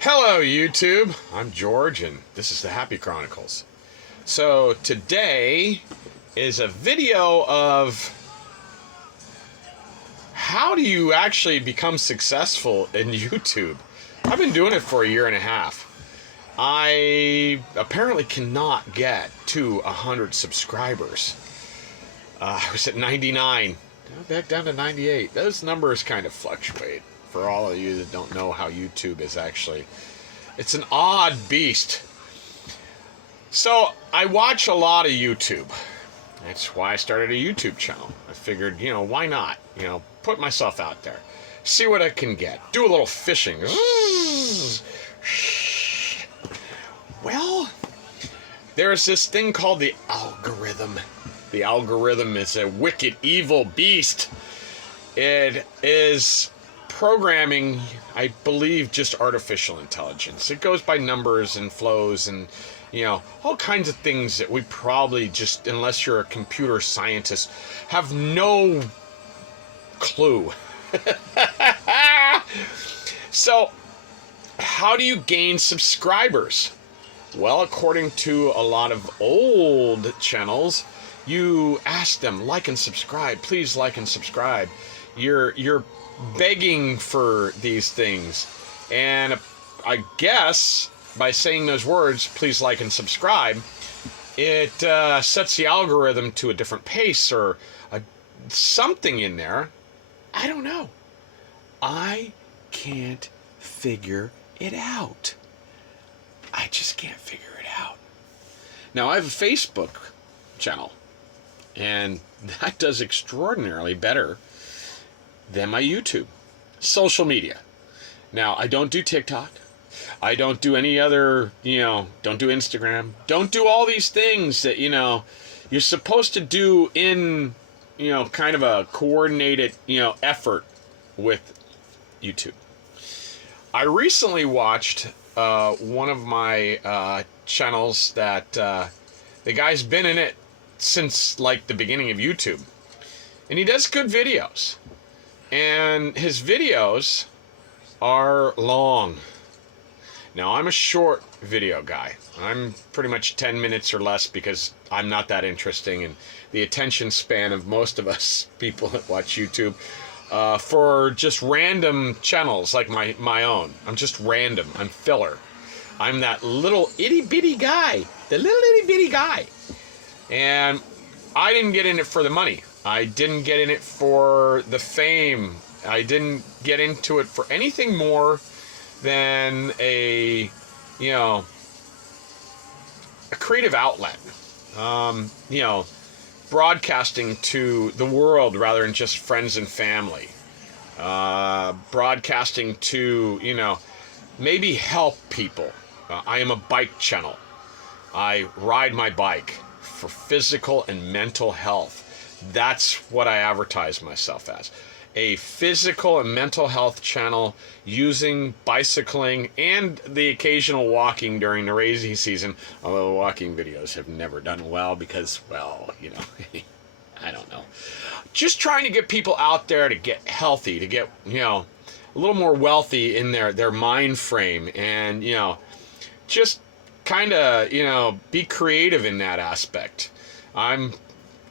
Hello YouTube, I'm George and this is the Happy Chronicles. So today is a video of how do you actually become successful in YouTube. I've been doing it for a year and a half. I apparently cannot get to 100 subscribers. I was at 99, back down to 98. Those numbers kind of fluctuate. For all of you that don't know how YouTube is actually, it's an odd beast. So I watch a lot of YouTube. That's why I started a YouTube channel. I figured, why not? Put myself out there. See what I can get. Do a little fishing. Well, there's this thing called the algorithm. The algorithm is a wicked, evil beast. It is programming, I believe, just artificial intelligence. It goes by numbers and flows and, all kinds of things that we probably just, unless you're a computer scientist, have no clue. So, how do you gain subscribers? Well, according to a lot of old channels, you ask them, like and subscribe, please like and subscribe. You're begging for these things, and I guess by saying those words, please like and subscribe, it sets the algorithm to a different pace or something in there. I don't know. I can't figure it out. I just can't figure it out. Now I have a Facebook channel, and that does extraordinarily better than my YouTube. Social media. Now, I don't do TikTok. I don't do any other, don't do Instagram. Don't do all these things that, you're supposed to do in, kind of a coordinated, effort with YouTube. I recently watched one of my channels that the guy's been in it since, like, the beginning of YouTube. And he does good videos. And his videos are long. Now, I'm a short video guy. I'm pretty much 10 minutes or less because I'm not that interesting, and the attention span of most of us people that watch YouTube for just random channels like my own. I'm just random. I'm filler. I'm that little itty-bitty guy. The little itty-bitty guy. And I didn't get in it for the money. I didn't get in it for the fame. I didn't get into it for anything more than a creative outlet. Broadcasting to the world rather than just friends and family. Broadcasting to, maybe help people. I am a bike channel. I ride my bike for physical and mental health. That's what I advertise myself as. A physical and mental health channel using bicycling and the occasional walking during the rainy season. Although walking videos have never done well because, well, I don't know. Just trying to get people out there to get healthy, to get, a little more wealthy in their mind frame and, just kind of, be creative in that aspect. I'm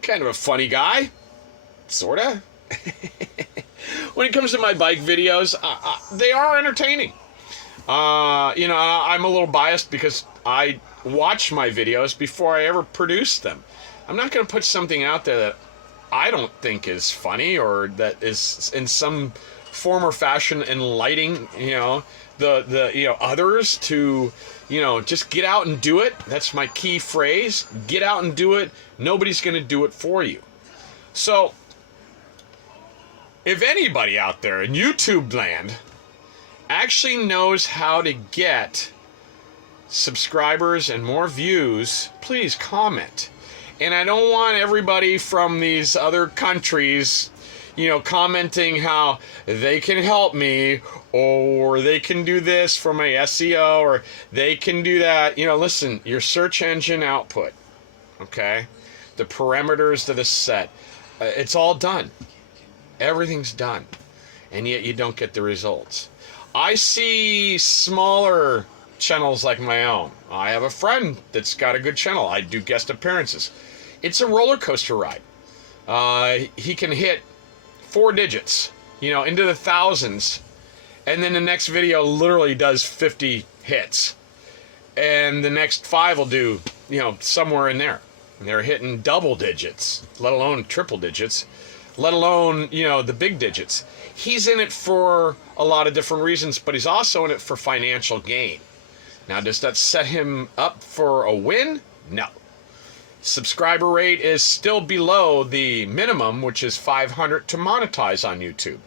kind of a funny guy, sorta. When it comes to my bike videos, they are entertaining. I'm a little biased because I watch my videos before I ever produce them. I'm not going to put something out there that I don't think is funny or that is in some form or fashion enlightening, the others to, just get out and do it. That's my key phrase. Get out and do it. Nobody's going to do it for you. So, if anybody out there in YouTube land actually knows how to get subscribers and more views, please comment. And I don't want everybody from these other countries, commenting how they can help me or they can do this for my SEO or they can do that. Listen, your search engine output, okay? The parameters that are set, it's all done. Everything's done. And yet you don't get the results. I see smaller channels like my own. I have a friend that's got a good channel. I do guest appearances. It's a roller coaster ride. He can hit 4 digits, into the thousands, and then the next video literally does 50 hits, and the next 5 will do, somewhere in there. And they're hitting double digits, let alone triple digits, let alone, the big digits. He's in it for a lot of different reasons, but he's also in it for financial gain. Now, does that set him up for a win? No. Subscriber rate is still below the minimum, which is 500 to monetize on YouTube.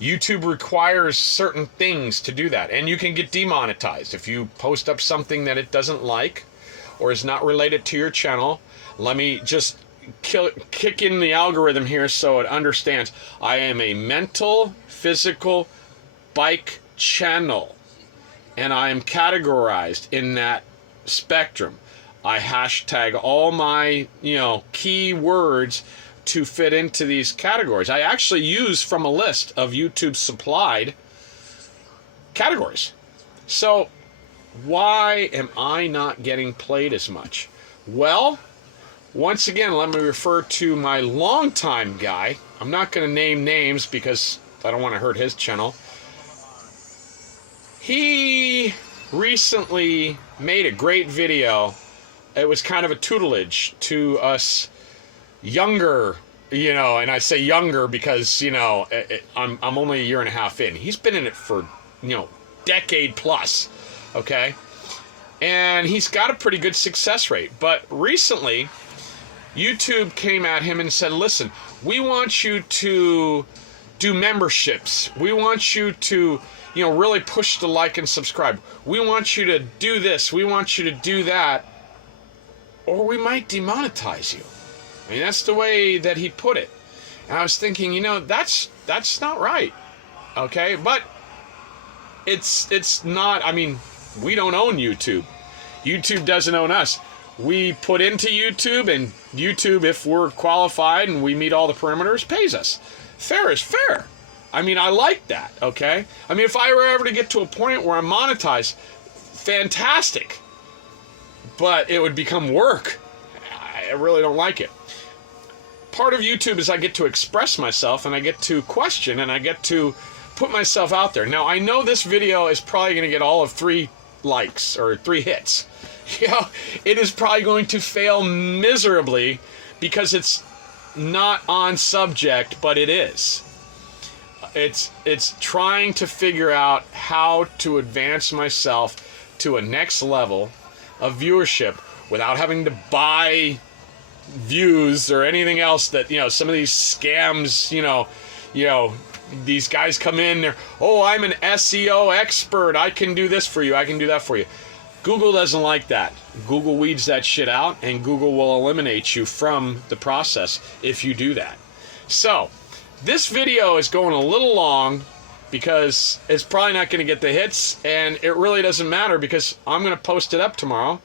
YouTube requires certain things to do that, and you can get demonetized if you post up something that it doesn't like or is not related to your channel. Let me just kick in the algorithm here so it understands. I am a mental, physical, bike channel, and I am categorized in that spectrum. I hashtag all my, key words to fit into these categories. I actually use from a list of YouTube supplied categories. So why am I not getting played as much? Well, once again, let me refer to my longtime guy. I'm not going to name names because I don't want to hurt his channel. He recently made a great video. It was kind of a tutelage to us younger, and I say younger because, I'm only a year and a half in. He's been in it for, decade plus, okay? And he's got a pretty good success rate. But recently, YouTube came at him and said, listen, we want you to do memberships. We want you to, really push the like and subscribe. We want you to do this. We want you to do that. Or we might demonetize you. I mean, that's the way that he put it. And I was thinking, that's not right. Okay? But it's not, we don't own YouTube. YouTube doesn't own us. We put into YouTube, and YouTube, if we're qualified and we meet all the parameters, pays us. Fair is fair. I like that, okay? If I were ever to get to a point where I'm monetized, fantastic. But it would become work. I really don't like it. Part of YouTube is I get to express myself, and I get to question, and I get to put myself out there. Now, I know this video is probably going to get all of 3 likes or 3 hits. It is probably going to fail miserably because it's not on subject, but it is. It's trying to figure out how to advance myself to a next level of viewership without having to buy views or anything else that, some of these scams, these guys come in there, oh, I'm an SEO expert. I can do this for you. I can do that for you. Google doesn't like that. Google weeds that shit out, and Google will eliminate you from the process if you do that. So, this video is going a little long because it's probably not going to get the hits, and it really doesn't matter because I'm going to post it up tomorrow.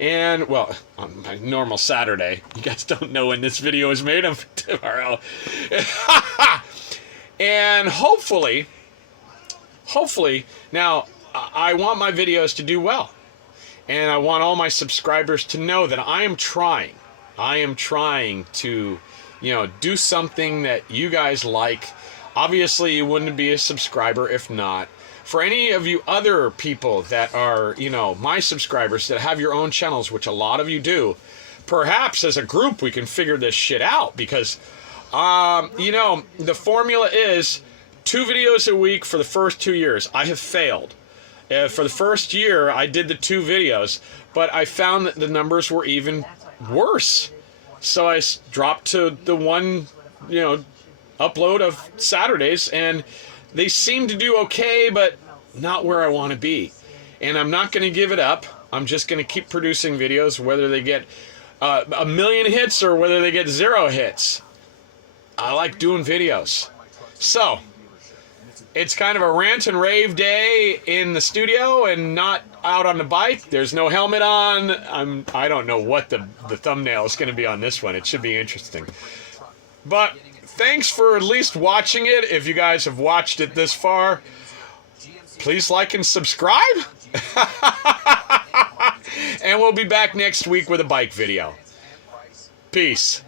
And, well, on my normal Saturday. You guys don't know when this video is made. I'm tomorrow. And hopefully, now, I want my videos to do well. And I want all my subscribers to know that I am trying. I am trying to, do something that you guys like. Obviously, you wouldn't be a subscriber if not. For any of you other people that are, my subscribers that have your own channels, which a lot of you do, perhaps as a group we can figure this shit out because, the formula is 2 videos a week for the first 2 years. I have failed. For the first year, I did the 2 videos, but I found that the numbers were even worse. So I dropped to the 1, upload of Saturdays, and they seem to do okay, but not where I want to be. And I'm not going to give it up. I'm just going to keep producing videos, whether they get 1 million hits or whether they get 0 hits. I like doing videos. So, it's kind of a rant and rave day in the studio and not out on the bike. There's no helmet on. I don't know what the thumbnail is going to be on this one. It should be interesting. But thanks for at least watching it. If you guys have watched it this far, Please like and subscribe. And we'll be back next week with a bike video. Peace.